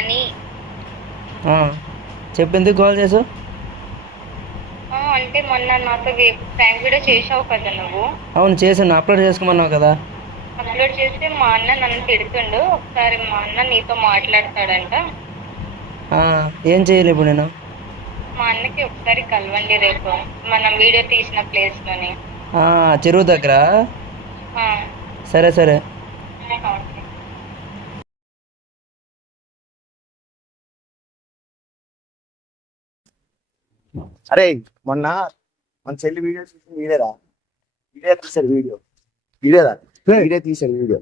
Money. చెప్పు, ఎందుకు call చేసావు? అంటే మొన్న నాతో ప్రాంక్ వీడియో చేసావు కదా నువ్వు. అవును చేశాను, అప్లోడ్ చేసుకోమన్నావు కదా. అప్లోడ్ చేస్తే మా అన్న నన్ను తిడుతుండు. ఒకసారి మా అన్న నీతో మాట్లాడతాడంట. ఏం చేయాలి ఇప్పుడు నేను? మా అన్నకి ఒకసారి కలవండి రేపు మనం వీడియో తీసిన ప్లేస్ లోని. చెరువు దగ్గర. సరే సరే. అరే మొన్న మన చెల్లి వీడియో చూసి వీడేరా తీసాడు వీడియోరా వీడియో తీసాడు వీడియో.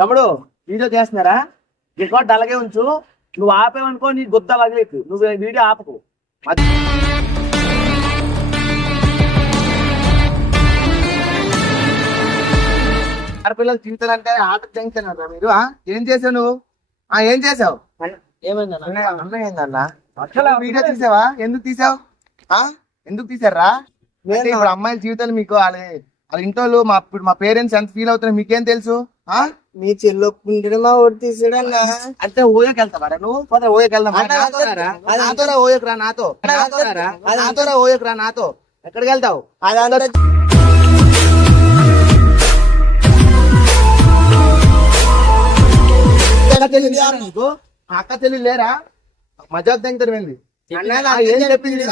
తమ్ముడు వీడియో చేస్తున్నారా? రికార్డ్ అలాగే ఉంచు. నువ్వు ఆపేవనుకో నీ గుద్ద వదిలేదు. నువ్వు వీడియో ఆపకు. ఆడపిల్లలు జీవితాలంటే ఆట చెంగుతున్నారా మీరు? ఏం చేసావు నువ్వు? ఏం చేసావు? అసలు వీడియో తీసావా? ఎందుకు తీసావు? ఎందుకు తీసారా? ఇప్పుడు అమ్మాయిల జీవితాలు మీకు వాళ్ళ ఇంట్లో మా పేరెంట్స్ ఎంత ఫీల్ అవుతున్నారు మీకేం తెలుసు? మీ చెల్లొప్పుంటే మా ఓటు తీసాడన్నా. అంటే ఓయోకి వెళ్తావారా నువ్వు? పోతే ఓయోకి వెళ్దాం. నాతో ఓయోకి రా. నాతో ఓయోకి రా. నాతో ఎక్కడికి వెళ్తావు? అదంతా నీకు అక్క చెల్లి లేరా? మజాక్ దగ్గర వెళ్ళి ఏం చెప్పింది?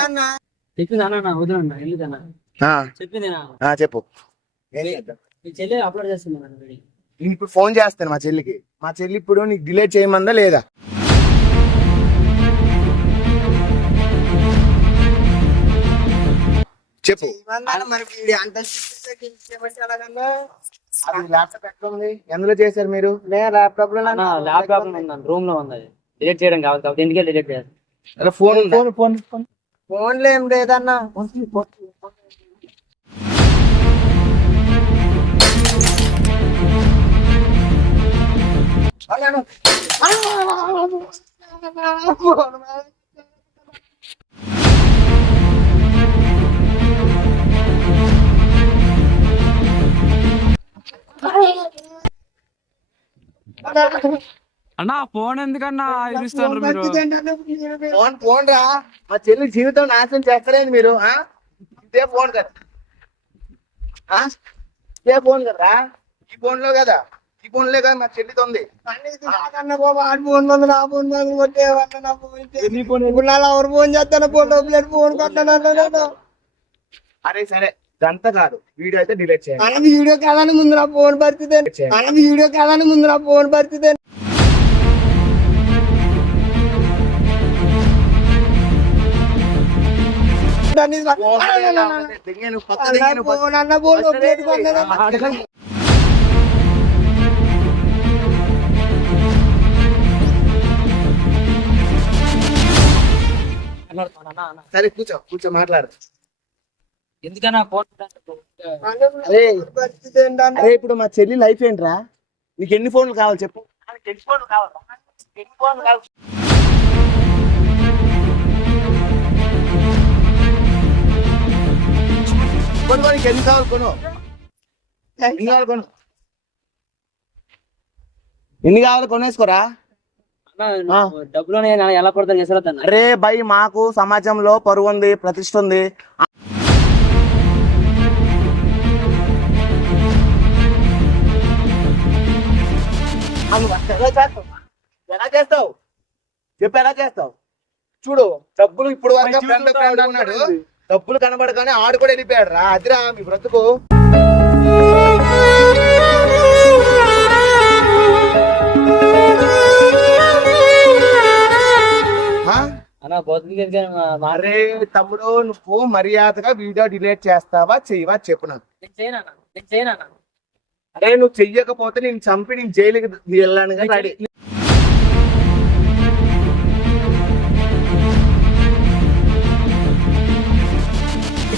చెప్పు. అప్లోడ్ చేస్తున్నాను. ఇప్పుడు ఫోన్ చేస్తాను మా చెల్లికి. మా చెల్లి ఇప్పుడు నీకు డిలీట్ చేయమందా లేదా? చెప్పు. అది ల్యాప్టాప్ ఎక్కడ ఉంది? ఎందులో చేశారు మీరు? ల్యాప్టాప్ రూమ్ లో ఉంది. డిలీట్ చేయడం కావాలి. ఎందుకే డిలీట్ చేయాలి? ఫోన్లో ఏం లేదన్నా. అన్నా ఫోన్ ఎందుకన్నా ఇస్తారు మీరు? ఫోన్ రా. మా చెల్లి జీవితం నాశనం చేస్తలేదు మీరు. ఇదే ఫోన్ కదా. ఇదే ఫోన్ కదా. ఈ ఫోన్ లో కదా. ఈ ఫోన్ లే కదా మా చెల్లితో ఉంది. ఎవరు ఫోన్ చేస్తాను? ఫోన్ కట్టాను. అరే సరే ఇదంతా కాదు. వీడియో అయితే డిలీట్ చేయాలి. అన్నది వీడియో కాదని ముందు నా ఫోన్ పరిస్థితి. అన్నది వీడియో కాదని ముందు నా ఫోన్ పరిస్థితి. సరే కూర్చో మాట్లాడు. ఎందుకన్నా ఫోన్? అరే ఇప్పుడు మా చెల్లి లైఫ్ ఏంట్రా? నీకు ఎన్ని ఫోన్లు కావాలి చెప్పు? ఎన్ని ఫోన్లు కావాలి? నీకు ఎన్ని కావాలి కొను. ఎన్ని కావాలి కొనేసుకోరా. డబ్బులు ఎలా కొడతాను చేసారు? అరే భయ్ మాకు సమాజంలో పరువు ఉంది, ప్రతిష్ట ఉంది. ఎలా చేస్తావు చెప్పు? ఎలా చేస్తావు? చూడు డబ్బులు ఇప్పుడు వరకు ఫ్రెండ్ అన్నాడు. డబ్బులు కనబడగానే ఆడు కూడా వెళ్ళిపోయాడు రా. అదిరా మీ బ్రతుకు. అరే తమ్ముడు నువ్వు మర్యాదగా వీడియో డిలీట్ చేస్తావా చెయ్యవా చెప్పు నాకు. అరే నువ్వు చెయ్యకపోతే నేను చంపి నేను జైలుకి వెళ్ళాను కానీ రెడీ.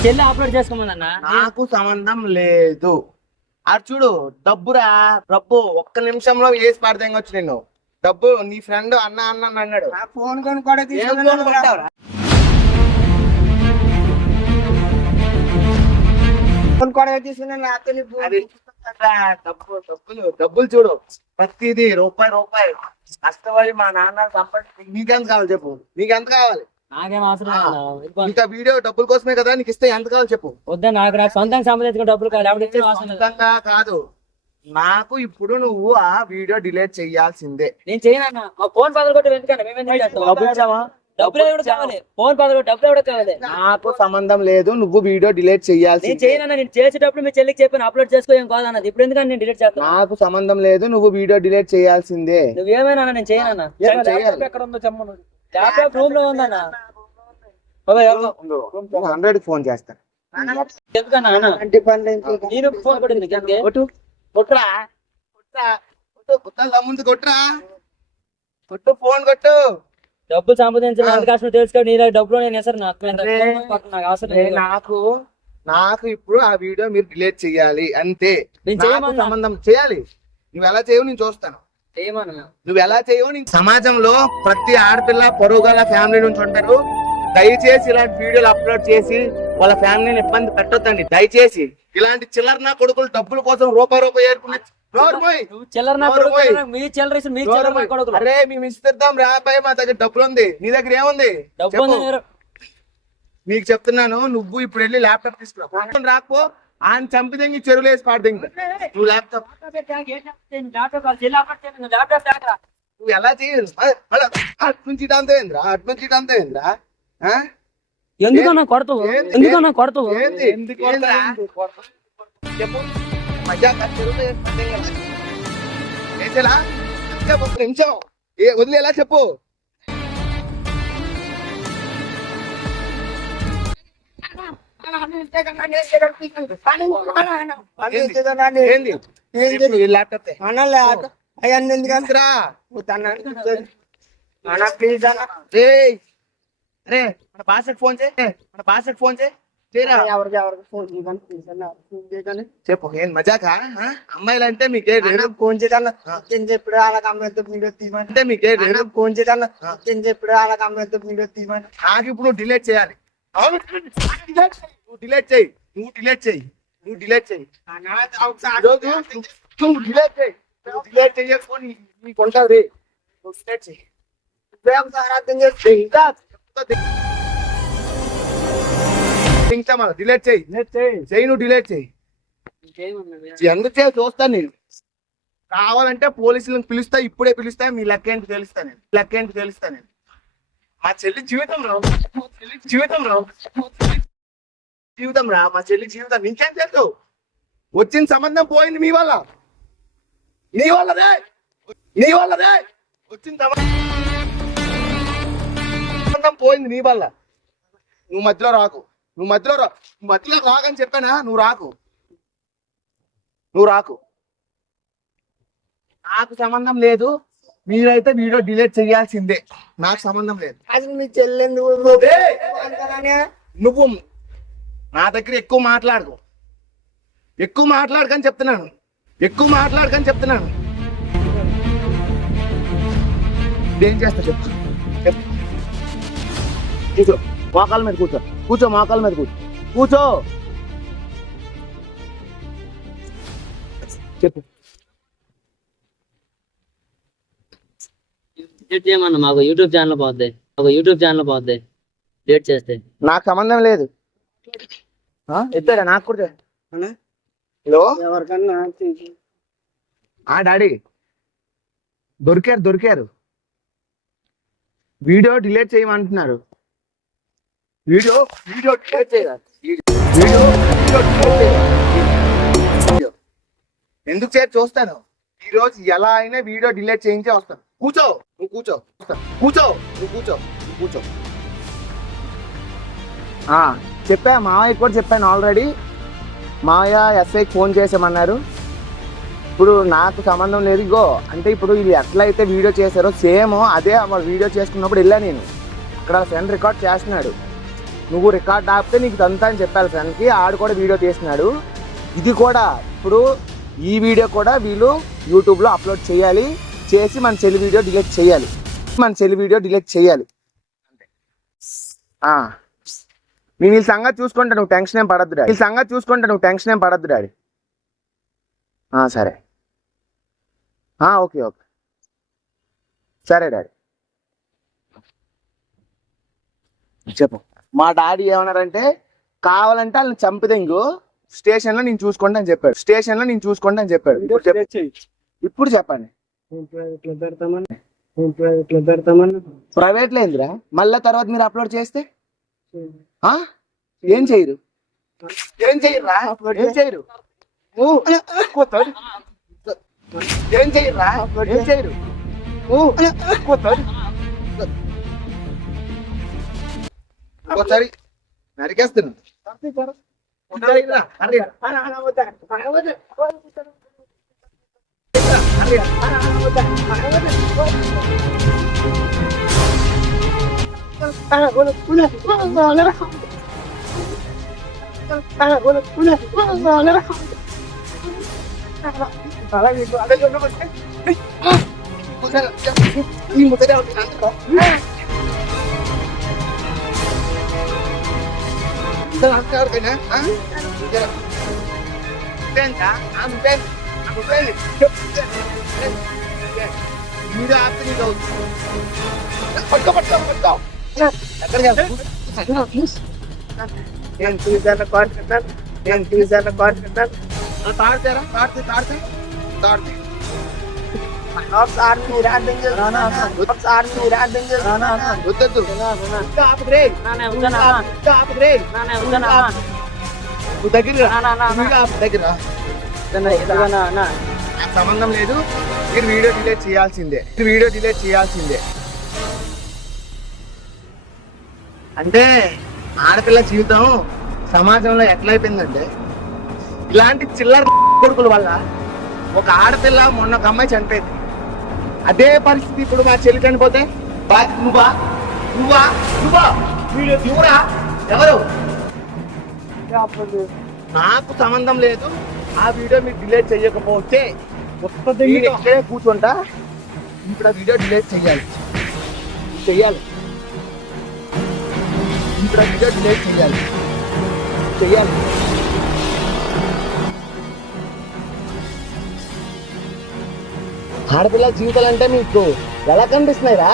చెల్లి అప్లోడ్ చేసుకోమన్నా. నాకు సంబంధం లేదు. అది చూడు డబ్బురా. డబ్బు ఒక్క నిమిషంలో వేసి పడతాంగొచ్చు నిన్ను. డబ్బు నీ ఫ్రెండ్ అన్న అన్నాడు. ఫోన్ కొని కూడా తీసుకున్నా. డబ్బులు చూడు, ప్రతిదీ రూపాయి రూపాయి కష్టపడి మా నాన్న సంపాదించి నీకెంత కావాలి చెప్పు, నీకెంత కావాలి? నాకేం అవసరం లేదు అన్న. వెళ్ళిపో. ఇంకా వీడియో డబ్బుల కోసమే కదా, నీకు ఇస్తే ఎంత కావాలి చెప్పు. వద్దా, నాకు సొంతంగా సంపాదించుకున్న డబ్బులు కాదు, ఎవరు ఇచ్చే అవసరం లేదు. సొంతంగా కాదు, నాకు ఇప్పుడు నువ్వు ఆ వీడియో డిలీట్ చెయ్యాల్సిందే. నేను చేయనన్నా. మా ఫోన్ పగలగొట్టి ఎందుకన్నా మేమేం చేస్తాం? డబ్బులు ఎవరు కావాలి? ఫోన్ పగలగొట్టి డబ్బులు ఎవరు కావాలి? నాకు సంబంధం లేదు, నువ్వు వీడియో డిలీట్ నేను చెయ్యాల్సిందే. చేయనన్నా. నేను చేసేటప్పుడు మీ చెల్లికి చెప్పాను అప్లోడ్ చేసుకో, ఏం కాదన్నది. ఇప్పుడు ఎందుకని నేను డిలీట్ చేస్తాను? నాకు సంబంధం లేదు, నువ్వు వీడియో డిలీట్ చేయాల్సిందే. నువ్వేమైనా నేను చేయనన్నా. ఎక్కడ ఉందో చెప్పమను. ల్యాప్టాప్ రూమ్ లో ఉందన్నా. 100 ఫోన్ చేస్తాను. ఎందుకన్నా అన్న? అంటే పనులు ఏం చేయకు. నేను ఫోన్ కొట్టింది ఇంకే. కొట్టురా, కొట్టు ముందు కొట్టురా, కొట్టు, ఫోన్ కొట్టు. డబ్బులు సంపాదించాలి ఎంత కష్టం తెలుసుకో. నీ డబ్బులు నేను సార్ నాకు అవసరం లేదు. నాకు ఇప్పుడు ఆ వీడియో మీరు డిలీట్ చెయ్యాలి అంతే. నేను నాకు చేయమన్నా. సంబంధం చేయాలి. నువ్వు ఎలా చేయవు నేను చూస్తాను. చేయమన్నా. నువ్వు ఎలా చేయవు నేను. సమాజంలో ప్రతి ఆడపిల్ల పొరుగుల ఫ్యామిలీ నుంచి ఉంటారు. దయచేసి ఇలాంటి వీడియోలు అప్లోడ్ చేసి వాళ్ళ ఫ్యామిలీని ఇబ్బంది పెట్టొద్దండి దయచేసి. ఇలాంటి చిల్లర నా కొడుకులు డబ్బుల కోసం రూపాయి ఏర్పడి చిల్లర నా కొడుకు, మీ చిల్లర మీ చిల్లర నా కొడుకులు. అరే మేము ఇస్తాం రాబాయ్, మా దగ్గర డబ్బులు ఉంది, నీ దగ్గర ఏముంది డబ్బు ఉంది చెప్పు. నీకు చెప్తున్నాను, నువ్వు ఇప్పుడు వెళ్ళి ల్యాప్టాప్ తీసుకురా. రాకపో ఆయన చంపితే నీ చెరువులు వేసి పాడదు. నువ్వు ల్యాప్టాప్ నువ్వు ఎలా చేయదు. అటు నుంచి ఇటు అంతా ఏంద్రా, అటు నుంచి ఇటు అంతా ఏంద్రా? ఎందుకన్నా కొడతావు? ఎందుకన్నా కొడతావు? చెప్పు. మజాక్ చెరువులో వేసి పడేయాలా? వేసేలా? చెప్పు, ఒక్క నిమిషం వదిలేలా చెప్పు. ఏంది ల్యాప్టాప్ అనాలే అవన్నీ ఎందుకని తీసుకురా. అన్నా ప్లీజ్ అన్న. అరే మన భాషకు ఫోన్ చేయి, మన భాషకు ఫోన్ చేయరా. ఎవరికి ఫోన్ చేయకండి ప్లీజ్ అన్న, ఫోన్ చేయకండి. చెప్పు ఏం మజాకా? అమ్మాయిలు అంటే మీకే ఫోన్ చేయదన్న చెప్పాడు అలాగ అమ్మాయితో వీడియో తీయమని. అంటే మీకే ఫోన్ చేయదన్న చెప్పాడు అలాగ అమ్మాయితో వీడియో తీయమని. నాకు ఇప్పుడు నువ్వు డిలీట్ చేయాలి. నువ్వు డిలీట్ చేయి, నువ్వు డిలీట్ చేయి, నువ్వు డిలీట్ చేయి, నువ్వు డిలీట్ చేయి. నువ్వు డిలీట్ చేయకపోని నీకు ఉంటుంది. నువ్వు డిలీట్ చేయి. అర్థం చేస్తే డిలీట్ చేయి, చెయ్యి, నువ్వు డిలీట్ చేయి. ఎందుకు చేయ చూస్తాను నేను. కావాలంటే పోలీసులను పిలుస్తా, ఇప్పుడే పిలుస్తా. మీ లెక్క ఏంటి తెలుస్తా నేను, లెక్క ఏంటి తెలుస్తా నేను. మా చెల్లి జీవితం రా, జీవితం రా, జీవితం రా, మా చెల్లి జీవితం. నీకేం తెలుసు? వచ్చిన సంబంధం పోయింది మీ వల్ల, నీ వల్లదే, నీ వల్లదే వచ్చిన సంబంధం పోయింది నీ వల్ల. నువ్వు మధ్యలో రాకు, నువ్వు మధ్యలో రాకని చెప్పానా? నువ్వు రాకు, నువ్వు రాకు. నాకు సంబంధం లేదు. మీరైతే వీడియో డిలీట్ చేయాల్సిందే. నాకు సంబంధం లేదు. అసలు మీ చెల్లె నువ్వు నా దగ్గర ఎక్కువ మాట్లాడకు, ఎక్కువ మాట్లాడకని చెప్తున్నాను, ఎక్కువ మాట్లాడకని చెప్తున్నాను. ఏం చేస్తా చెప్పు, చెప్పు. కూర్చో, మోకాల మీద కూర్చో, కూర్చో, మోకాల మీద కూర్చో, కూర్చో. చెప్పు. చేయమన్నా. మాకు యూట్యూబ్ ఛానల్ పోద్ది, మాకు యూట్యూబ్ ఛానల్ పోద్ది డేట్ చేస్తే. నాకు సంబంధం లేదు. ఎత్తారా నాకు కూడా. హలో ఎవరికన్నా డాడీ దొరికారు. వీడియో డిలీట్ చేయమంటున్నారు. వీడియో డిలీట్ చేయాలి. ఎందుకు చేసి చూస్తాను. ఈ రోజు ఎలా అయినా వీడియో డిలీట్ చేయించే వస్తాను. కూర్చో, నువ్వు కూర్చో, కూర్చో, నువ్వు కూర్చో, నువ్వు కూర్చో. చెప్పా, మావయ్య కూడా చెప్పాను ఆల్రెడీ. మావయ్య ఎస్ఐకి ఫోన్ చేసామన్నారు. ఇప్పుడు నాకు సంబంధం లేదు. ఇగో అంటే ఇప్పుడు ఇది ఎట్లయితే వీడియో చేశారో సేమ్ అదే వాళ్ళు వీడియో చేసుకున్నప్పుడు వెళ్ళా నేను. అక్కడ ఫ్రెండ్ రికార్డ్ చేస్తున్నాడు. నువ్వు రికార్డ్ ఆపితే నీకు అంతా అని చెప్పాలి ఫ్రెండ్కి. ఆడు కూడా వీడియో చేస్తున్నాడు. ఇది కూడా ఇప్పుడు ఈ వీడియో కూడా వీళ్ళు యూట్యూబ్లో అప్లోడ్ చేయాలి. చేసి మన చెల్లి వీడియో డిలీట్ చేయాలి. మన చెల్లి వీడియో డిలీట్ చేయాలి. నేను ఈ సంగతి చూసుకుంటా, నువ్వు టెన్షన్ ఏం పడద్దు డాడీ. ఈ సంగతి చూసుకుంటా, నువ్వు టెన్షన్ ఏం పడద్దు డాడీ. సరే ఓకే ఓకే సరే డాడీ చెప్పు. మా డాడీ ఏమన్నారంటే కావాలంటే వాళ్ళని చంపిదెంగు స్టేషన్లో నేను చూసుకుంటా అని చెప్పాడు. ఇప్పుడు చెప్పండి. ప్రైవేట్ లేదురా, మళ్ళా తర్వాత మీరు అప్లోడ్ చేస్తే ఏం చేయరు ఏం చేయరా ఏం చేయరు ఏం చేయరా ఏం చేయరు ఒకసారి నరికేస్తున్నా. సంబంధం లేదు, మీరు వీడియో డిలీట్ చేయాల్సిందే. అంటే ఆడపిల్ల జీవితం సమాజంలో ఎట్లయిపోయిందంటే ఇలాంటి చిల్లర కొడుకుల వల్ల ఒక ఆడపిల్ల మొన్న ఒక అమ్మాయి చనిపోయింది. అదే పరిస్థితి ఇప్పుడు మా చెల్లి చనిపోతే నువ్వా నువ్వా నువ్వా వీడియో నువ్వురా ఎవరు? నాకు సంబంధం లేదు. ఆ వీడియో మీరు డిలీట్ చేయకపోతే ఇక్కడే కూర్చుంటా. ఇప్పుడు ఆ వీడియో డిలీట్ చెయ్యాలి. ఇప్పుడు ఆ వీడియో డిలీట్ చెయ్యాలి. ఆడపిల్ల జీవితాలు అంటే మీకు ఎలా కనిపిస్తున్నాయిరా?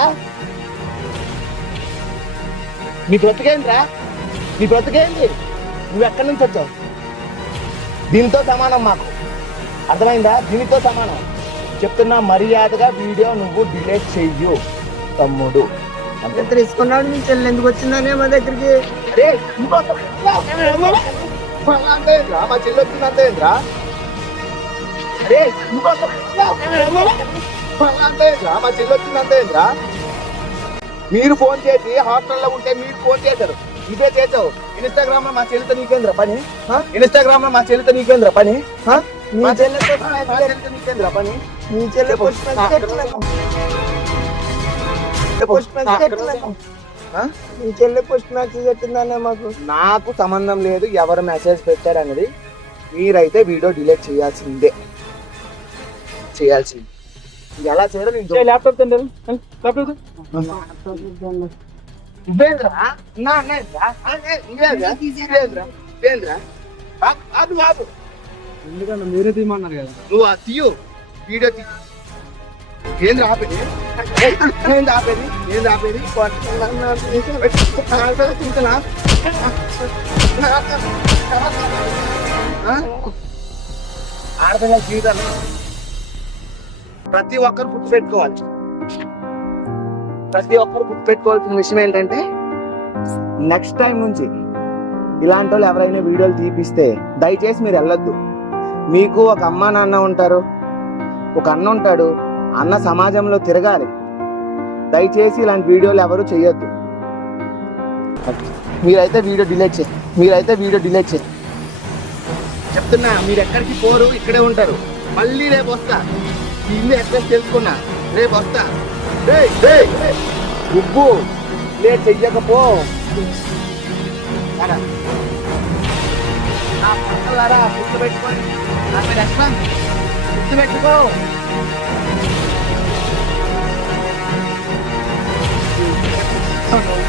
నీ బ్రతికేంద్రా? నువ్వు ఎక్కడి నుంచి వచ్చావు? దీంతో సమానం మాకు, అర్థమైందా? దీనితో సమానం చెప్తున్నా. మర్యాదగా వీడియో నువ్వు డిలీట్ చెయ్యు తమ్ముడు. ఎంత తీసుకున్నాడు మీ చెల్లి ఎందుకు వచ్చిందనే మా దగ్గరికి? అరే మా చెల్లి వచ్చిందంతేంద్రా? అరే మా చెల్లి వచ్చిందంతేంద్రా? మీరు ఫోన్ చేసి హాస్టల్లో ఉంటే మీరు ఫోన్ చేశారు, ఇదే చేసావు. ఇన్స్టాగ్రామ్ లో మా చెల్లితో నీకేంద్రా పని? మీ చెల్లెతో నీకేంద్రా పని? మీ చెల్లె మీ చెల్లె పోస్ట్ మెసేజ్ పెట్టిందనే మాకు. నాకు సంబంధం లేదు ఎవరు మెసేజ్ పెట్టారనేది. మీరైతే వీడియో డిలీట్ చేయాల్సిందే. ఎలా చేయడం ల్యాప్టాప్ ఎందుకన్నా మీరే తీయమన్నారు కదా. నువ్వు తీయు వీడియో తీ. ఏంద్ర ఆపేది? ఆడపిల్ల జీవితాలు ప్రతి ఒక్కరు గుర్తుపెట్టుకోవాల్సిన విషయం ఏంటంటే నెక్స్ట్ టైం నుంచి ఇలాంటి వాళ్ళు ఎవరైనా వీడియోలు తీపిస్తే దయచేసి మీరు వెళ్ళొద్దు. మీకు ఒక అమ్మ నాన్న ఉంటారు, ఒక అన్న ఉంటాడు. అన్న సమాజంలో తిరగాలి. దయచేసి ఇలాంటి వీడియోలు ఎవరు చేయొద్దు. మీరైతే వీడియో డిలీట్ చేయండి. చెప్తున్నా, మీరు ఎక్కడికి పోరు, ఇక్కడే ఉంటారు. మళ్ళీ రేపు వస్తా. ఇల్లు అడ్రస్ తెలుసుకున్నా, రేపు వస్తా. గుబ్బు లేట్ చెయ్యకపో. గుర్తుపెట్టుకోండి, నా పేరు యశ్వంత్. గుర్తుపెట్టుకో. నువ్వు